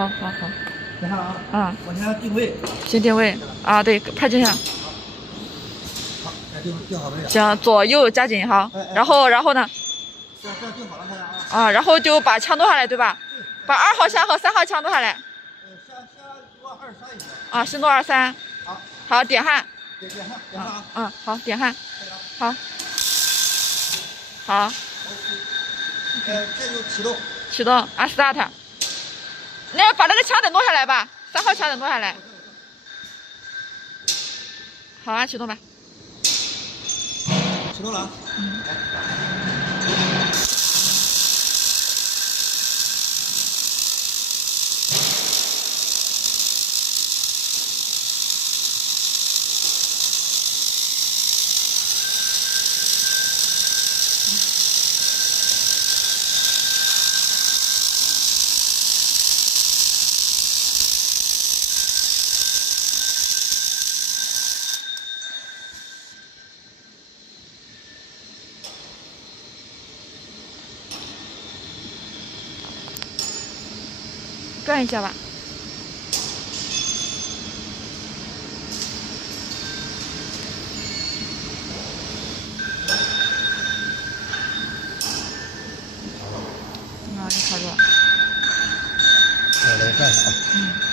好，好，好。等下啊。啊。我先定位。先定位啊，对，拍镜像。好，定好位了。行，左右加紧好。然后呢？这定好了，大家啊。啊，然后就把枪剁下来，对吧？对。把2号枪和3号枪剁下来。先剁23一个。啊，先剁23。好。好，点焊。点焊啊。嗯，好，点焊。好。好。这就启动。启动啊 ，start。那把那个枪得弄下来吧，3号枪得弄下来。好啊，启动吧。启动了啊。转一下吧。啊，你卡住了。来转一下啊。